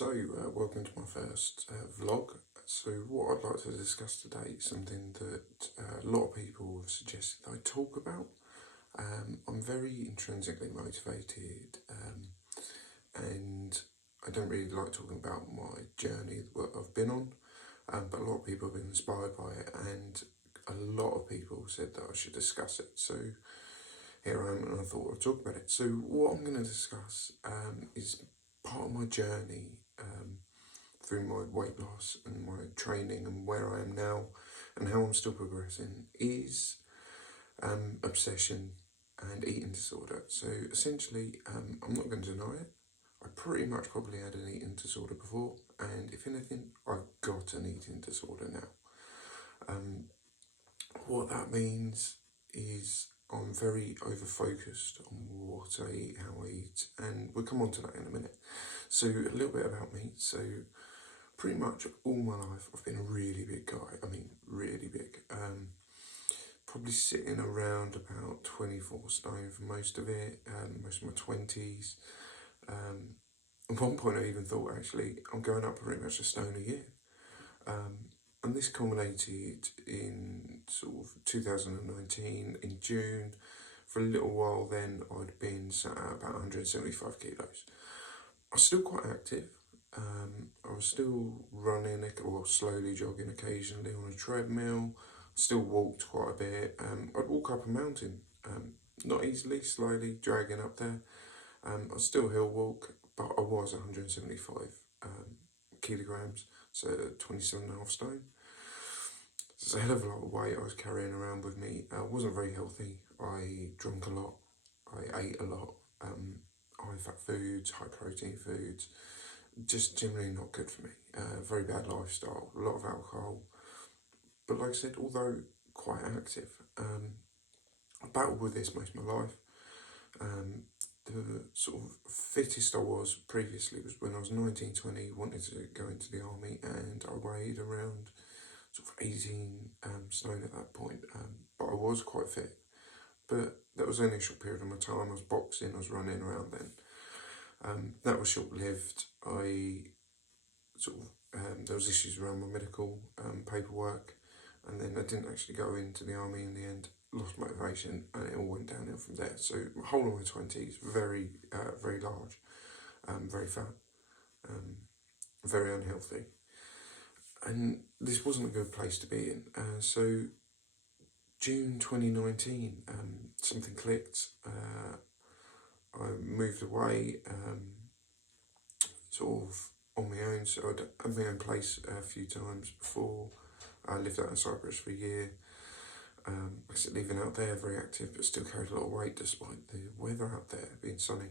Welcome to my first vlog. So, what I'd like to discuss today is something that a lot of people have suggested I talk about. I'm very intrinsically motivated, and I don't really like talking about my journey, what I've been on, but a lot of people have been inspired by it, and a lot of people said that I should discuss it. So, here I am, and I thought I'd talk about it. So, what I'm going to discuss is part of my journey through my weight loss and my training and where I am now and how I'm still progressing is obsession and eating disorder. So essentially, I'm not going to deny it. I pretty much probably had an eating disorder before, and if anything, I've got an eating disorder now. What that means is I'm very over focused on what I eat, how I eat, and we'll come on to that in a minute. So, a little bit about me. So, pretty much all my life I've been a really big guy. I mean, really big. Probably sitting around about 24 stone for most of it, most of my 20s. At one point I even thought actually I'm going up pretty much a stone a year. And this culminated in sort of 2019 in June. For a little while then I'd been sat at about 175 kilos. I was still quite active. I was still running or slowly jogging occasionally on a treadmill. Still walked quite a bit. I'd walk up a mountain, not easily, slowly dragging up there. I still hill walk, but I was 175 kilograms, so 27.5 stone. It's a hell of a lot of weight I was carrying around with me. I wasn't very healthy. I drank a lot. I ate a lot. High fat foods, high protein foods. Just generally not good for me. Very bad lifestyle, a lot of alcohol. But like I said, although quite active, I battled with this most of my life. The sort of fittest I was previously was when I was 19, 20, wanted to go into the army, and I weighed around sort of 18 stone at that point. But I was quite fit. But that was only a short period of my time. I was boxing, I was running around then. That was short-lived. There was issues around my medical paperwork, and then I didn't actually go into the army in the end. Lost motivation, and it all went downhill from there. So my whole of my 20s, very large, very fat, very unhealthy, and this wasn't a good place to be in. So June 2019, something clicked. I moved away, sort of on my own. So I'd had my own place a few times before. I lived out in Cyprus for a year. Basically living out there, very active, but still carried a lot of weight despite the weather out there being sunny.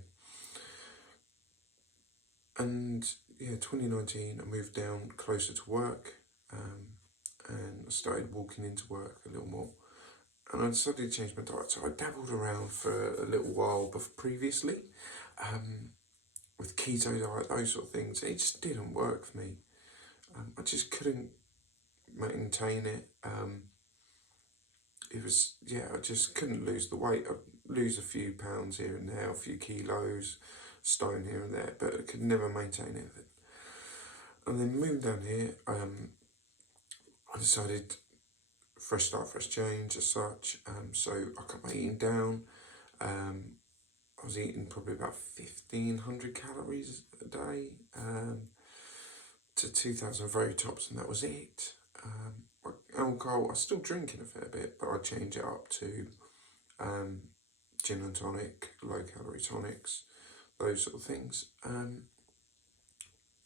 And yeah, 2019, I moved down closer to work, and I started walking into work a little more. And I decided to change my diet. So I dabbled around for a little while previously, with keto diet, those sort of things. It just didn't work for me. I just couldn't maintain it. I just couldn't lose the weight. I'd lose a few pounds here and there, a few kilos, stone here and there, but I could never maintain anything. And then moving down here, I decided fresh start, fresh change as such. So I cut my eating down. I was eating probably about 1,500 calories a day, to 2,000 very tops, and that was it. Alcohol, I was still drinking a fair bit, but I change it up to gin and tonic, low calorie tonics, those sort of things. I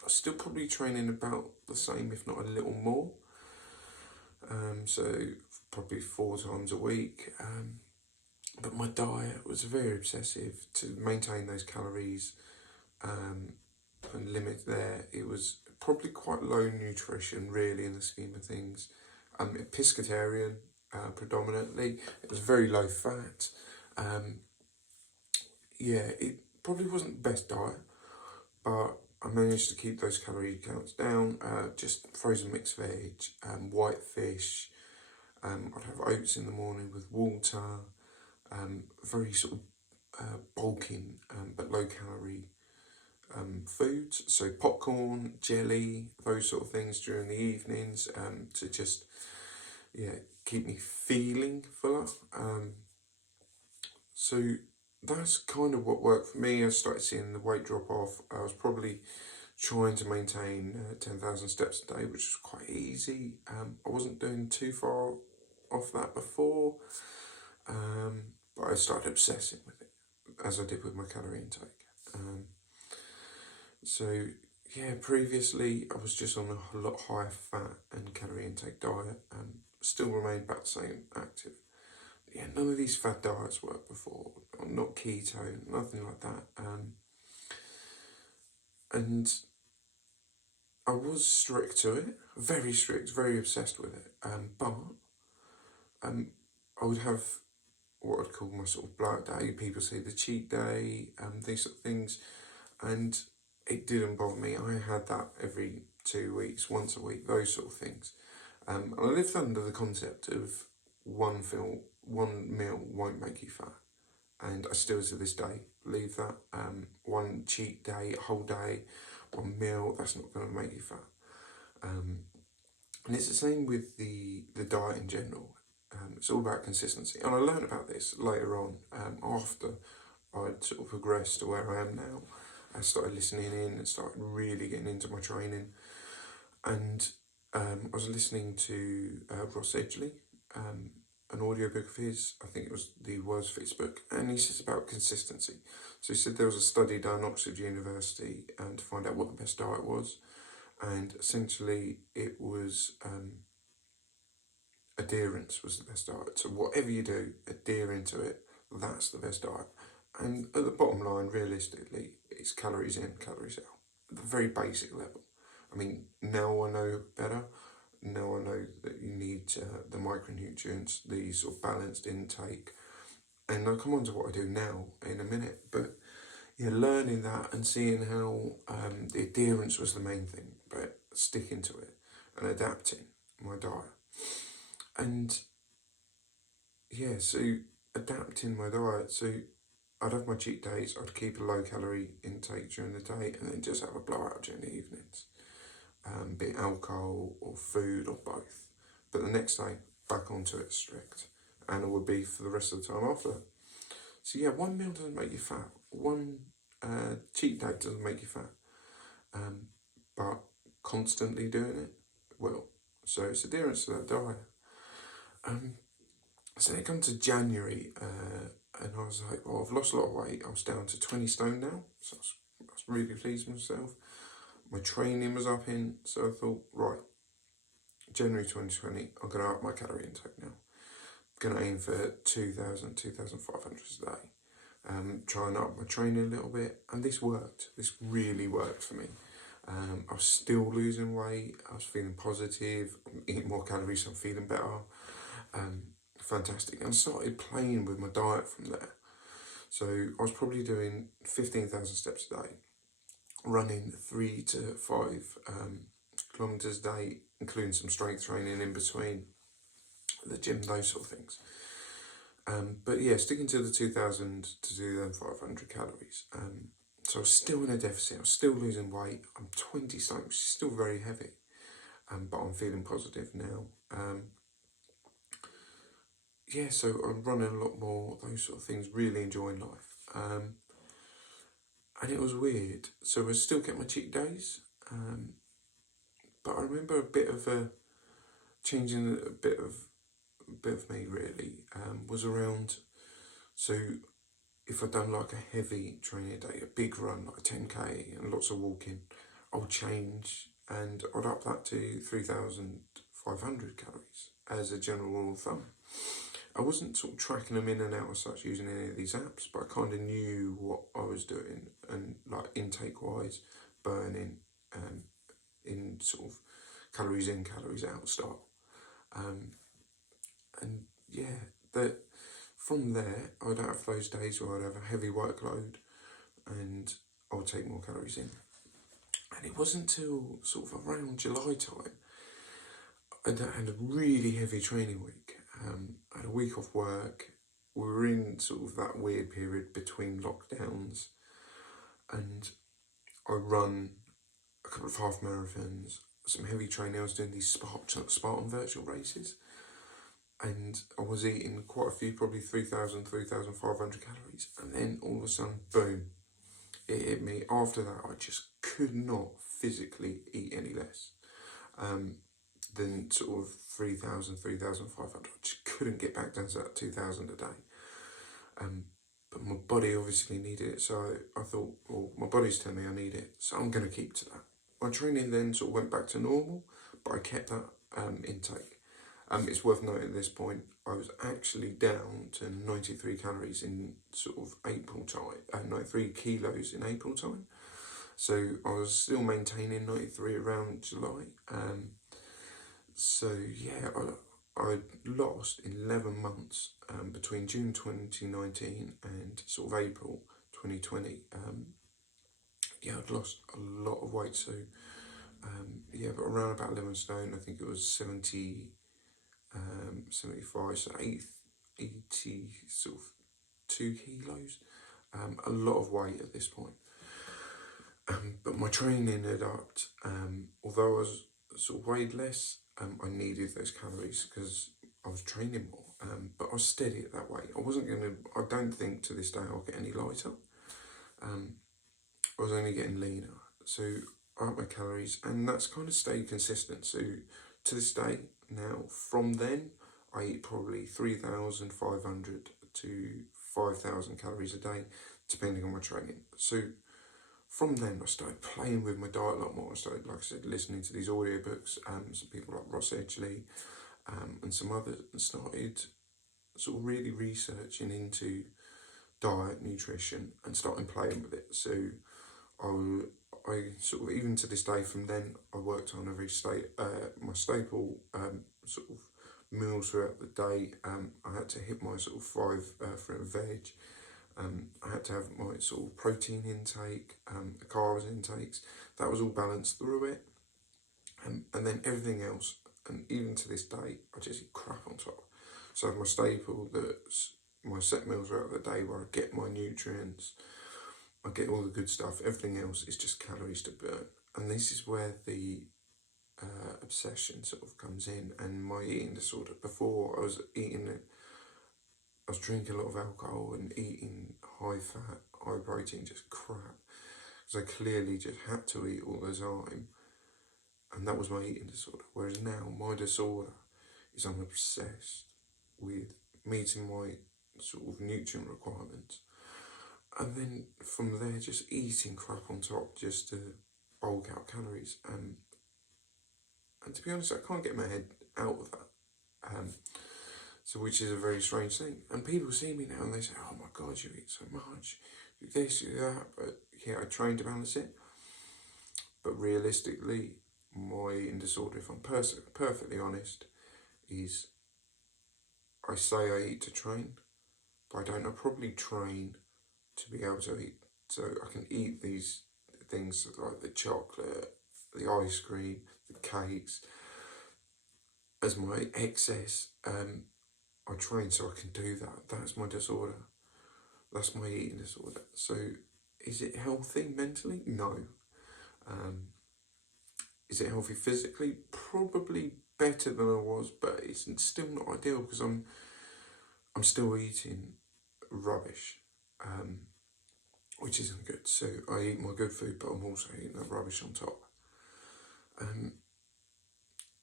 was still probably training about the same, if not a little more. So probably 4 times a week. But my diet was very obsessive to maintain those calories and limit there. It was probably quite low nutrition, really, in the scheme of things. Pescatarian, predominantly. It was very low fat. It probably wasn't the best diet, but I managed to keep those calorie counts down. Just frozen mixed veg, white fish. I'd have oats in the morning with water. Very sort of bulking but low calorie foods, so popcorn, jelly, those sort of things during the evenings, to just keep me feeling fuller. So that's kind of what worked for me. I started seeing the weight drop off. I was probably trying to maintain 10,000 steps a day, which is quite easy. I wasn't doing too far off that before, but I started obsessing with it, as I did with my calorie intake. So yeah, previously I was just on a lot higher fat and calorie intake diet, still remained about the same active. Yeah, none of these fad diets worked before. I'm not keto, nothing like that. And I was strict to it, very strict, very obsessed with it. But I would have what I'd call my sort of blowout day. People say the cheat day, these sort of things, and it didn't bother me. I had that every 2 weeks, once a week, those sort of things. And I lived under the concept of one meal won't make you fat. And I still to this day believe that. One cheat day, a whole day, one meal, that's not going to make you fat. And it's the same with the diet in general. It's all about consistency. And I learned about this later on, after I'd sort of progressed to where I am now. I started listening in and started really getting into my training. And I was listening to Ross Edgley, an audiobook of his. I think it was the World's Fittest Book, and he says about consistency. So he said there was a study done at Oxford University to find out what the best diet was, and essentially it was adherence was the best diet. So whatever you do, adhering to it, that's the best diet. And at the bottom line, realistically, it's calories in, calories out, at the very basic level. I mean, now I know better. Now I know that you need the micronutrients, the sort of balanced intake. And I'll come on to what I do now in a minute. But yeah, learning that and seeing how the adherence was the main thing, but sticking to it and adapting my diet. And yeah, so adapting my diet. So I'd have my cheat days, I'd keep a low calorie intake during the day, and then just have a blowout during the evenings. Be it alcohol or food or both. But the next day, back onto it strict. And it would be for the rest of the time after that. So yeah, one meal doesn't make you fat. One cheat day doesn't make you fat. But constantly doing it will. So it's adherence to that diet. So it comes to January, and I was like, well, I've lost a lot of weight. I was down to 20 stone now. So I was really pleased with myself. My training was up in, so I thought, right, January 2020, I'm going to up my calorie intake now. I'm going to aim for 2,000, 2,500 a day. Trying to up my training a little bit, and this worked. This really worked for me. I was still losing weight. I was feeling positive. I'm eating more calories, so I'm feeling better. Fantastic. And I started playing with my diet from there. So I was probably doing 15,000 steps a day, running 3 to 5 kilometres a day, including some strength training in between, the gym, those sort of things. But yeah, sticking to the 2,000 to 2,500 calories. So I was still in a deficit. I was still losing weight. I'm 20 stone, which is still very heavy, but I'm feeling positive now. Yeah, so I'm running a lot more, those sort of things, really enjoying life. And it was weird. So I still get my cheat days, but I remember a bit of a changing a bit of me really, was around. So if I'd done like a heavy training day, a big run, like a 10k and lots of walking, I would change and I'd up that to 3,500 calories as a general rule of thumb. I wasn't sort of tracking them in and out as such using any of these apps, but I kind of knew what I was doing and like intake wise, burning, in sort of calories in, calories out style. And yeah, from there, I'd have those days where I'd have a heavy workload and I would take more calories in. And it wasn't until sort of around July time, I had a really heavy training week. I had a week off work. We were in sort of that weird period between lockdowns, and I run a couple of half marathons, some heavy training. I was doing these Spartan virtual races, and I was eating quite a few, probably 3,500 calories. And then all of a sudden, boom, it hit me. After that, I just could not physically eat any less than sort of 3,500. I just couldn't get back down to that 2,000 a day. But my body obviously needed it, so I thought, well, my body's telling me I need it, so I'm going to keep to that. My training then sort of went back to normal, but I kept that intake. It's worth noting at this point, I was actually down to 93 calories in sort of April time, 93 kilos in April time. So I was still maintaining 93 around July. So yeah, I lost in 11 months between June 2019 and sort of April 2020. Yeah, I'd lost a lot of weight. So yeah, but around about 11 stone. I think it was 70, 75, so 80 sort of 2 kilos. A lot of weight at this point. But my training ended up, although I was sort of weighed less, I needed those calories because I was training more. But I was steady at that weight. I don't think to this day I'll get any lighter. I was only getting leaner. So I upped my calories, and that's kind of stayed consistent. So to this day now, from then, I eat probably 3,500 to 5,000 calories a day, depending on my training. So from then, I started playing with my diet a lot more. I started, like I said, listening to these audiobooks, some people like Ross Edgley, and some others, and started sort of really researching into diet, nutrition, and starting playing with it. So I sort of, even to this day, from then, I worked on my staple sort of meals throughout the day. I had to hit my sort of 5 fruit and veg. I had to have my sort of protein intake, the carbs intakes. That was all balanced through it. And then everything else, and even to this day, I just eat crap on top. So I have my staple, that's my set meals throughout the day where I get my nutrients, I get all the good stuff. Everything else is just calories to burn. And this is where the obsession sort of comes in, and my eating disorder. Before I was drinking a lot of alcohol and eating high fat, high protein, just crap. Because I clearly just had to eat all the time. And that was my eating disorder. Whereas now, my disorder is I'm obsessed with meeting my sort of nutrient requirements. And then from there, just eating crap on top just to bulk out calories. And to be honest, I can't get my head out of that. So which is a very strange thing. And people see me now and they say, oh my God, you eat so much. You do this, you do that. But yeah, I train to balance it. But realistically, my eating disorder, if I'm perfectly honest, is I say I eat to train, but I don't. I probably train to be able to eat. So I can eat these things like the chocolate, the ice cream, the cakes as my excess. I train so I can do that. That's my disorder. That's my eating disorder. So is it healthy mentally? No. Is it healthy physically? Probably better than I was, but it's still not ideal because I'm still eating rubbish, which isn't good. So I eat my good food, but I'm also eating the rubbish on top.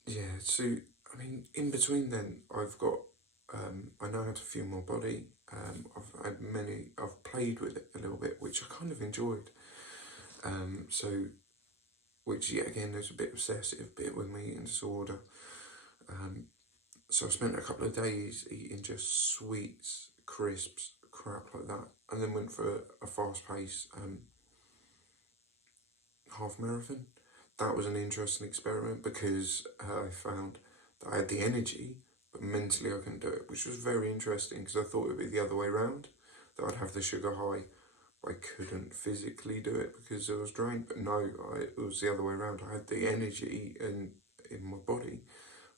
Yeah, so I mean, in between then, I've got I know how to fuel my body. I've played with it a little bit, which I kind of enjoyed. So, which yet again, there's a bit obsessive bit with my eating disorder. So I spent a couple of days eating just sweets, crisps, crap like that, and then went for a fast-paced half marathon. That was an interesting experiment because I found that I had the energy, but mentally I couldn't do it, which was very interesting because I thought it would be the other way around, that I'd have the sugar high, but I couldn't physically do it because I was drained. But no, it was the other way around. I had the energy in my body,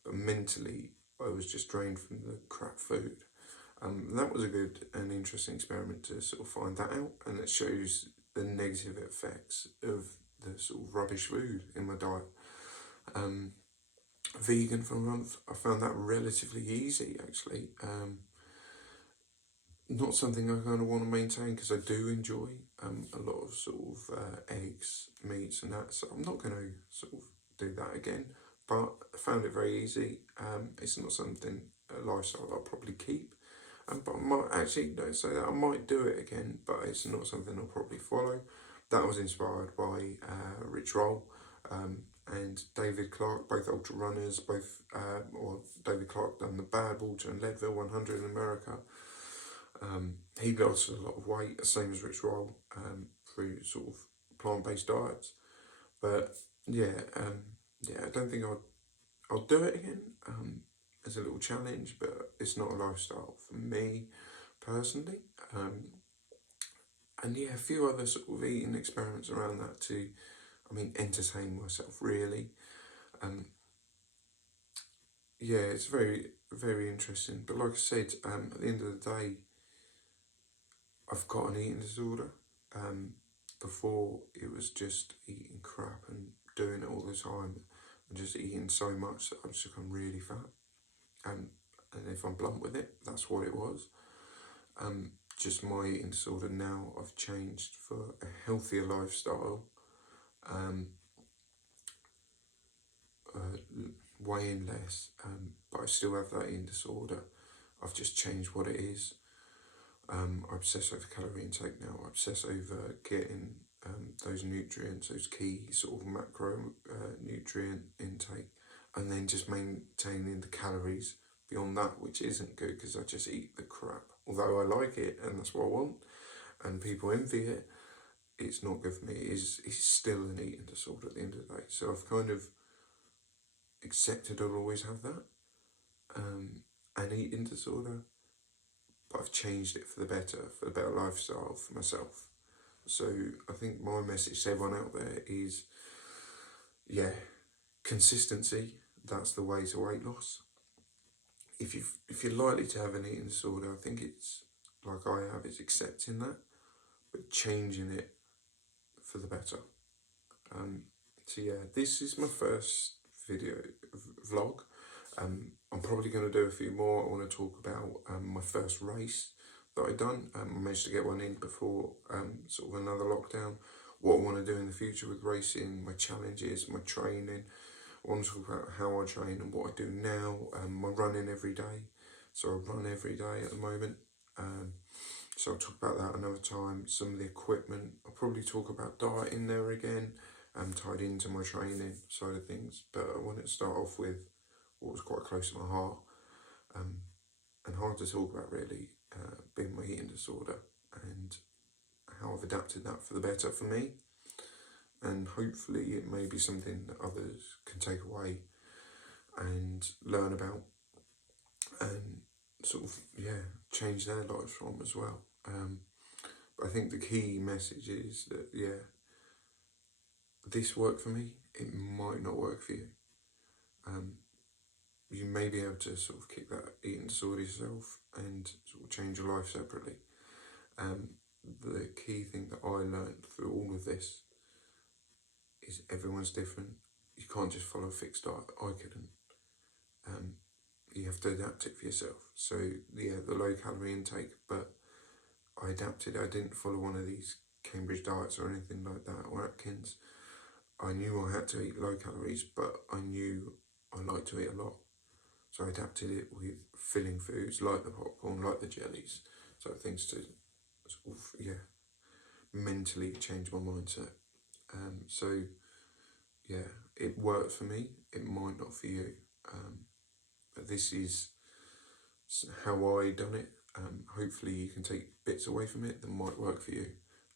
but mentally I was just drained from the crap food. That was a good and interesting experiment to sort of find that out, and it shows the negative effects of the sort of rubbish food in my diet. Vegan for a month, I found that relatively easy actually. Not something I kind of want to maintain because I do enjoy a lot of sort of eggs, meats and that, so I'm not going to sort of do that again, but I found it very easy. It's not something, a lifestyle I'll probably keep, but I might actually, don't say that, I might do it again, but it's not something I'll probably follow. That was inspired by Rich Roll and David Clark, both ultra runners, or David Clark done the Badwater and Leadville 100 in America. He lost a lot of weight, the same as Rich Roll, through sort of plant-based diets. But yeah, I don't think I'll do it again as a little challenge, but it's not a lifestyle for me personally. And yeah, a few other sort of eating experiments around that to, entertain myself really. Yeah, it's very, very interesting. But like I said, at the end of the day, I've got an eating disorder. Before it was just eating crap and doing it all the time and just eating so much that I've just become really fat. And if I'm blunt with it, that's what it was. Just my eating disorder now, I've changed for a healthier lifestyle. Weighing less, but I still have that eating disorder. I've just changed what it is. I obsess over calorie intake now. I obsess over getting those nutrients, those key sort of macro nutrient intake, and then just maintaining the calories beyond that, which isn't good because I just eat the crap. Although I like it and that's what I want, and people envy it, it's not good for me. It's still an eating disorder at the end of the day. So I've kind of accepted I'll always have that, an eating disorder, but I've changed it for the better lifestyle for myself. So I think my message to everyone out there is, yeah, consistency, that's the way to weight loss. If you're likely to have an eating disorder, I think it's, like I have, it's accepting that, but changing it for the better. So yeah, this is my first vlog. I'm probably going to do a few more. I want to talk about my first race that I done. I managed to get one in before sort of another lockdown. What I want to do in the future with racing, my challenges, my training. I want to talk about how I train and what I do now. My running every day. So I run every day at the moment. So I'll talk about that another time. Some of the equipment. I'll probably talk about dieting there again, tied into my training side of things. But I want to start off with what was quite close to my heart, and hard to talk about really, being my eating disorder and how I've adapted that for the better for me. And hopefully it may be something that others can take away and learn about and sort of, change their lives from as well. But I think the key message is that, this worked for me, it might not work for you. You may be able to sort of kick that eating disorder yourself and sort of change your life separately. The key thing that I learned through all of this is everyone's different. You can't just follow a fixed diet. I couldn't. You have to adapt it for yourself. So yeah, the low calorie intake, but I adapted. I didn't follow one of these Cambridge diets or anything like that, or Atkins. I knew I had to eat low calories, but I knew I like to eat a lot. So I adapted it with filling foods like the popcorn, like the jellies, so things to sort of, mentally change my mindset. So yeah, it worked for me. It might not for you, but this is how I done it. Hopefully you can take bits away from it that might work for you,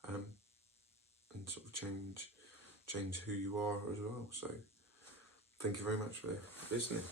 and sort of change who you are as well. So thank you very much for listening.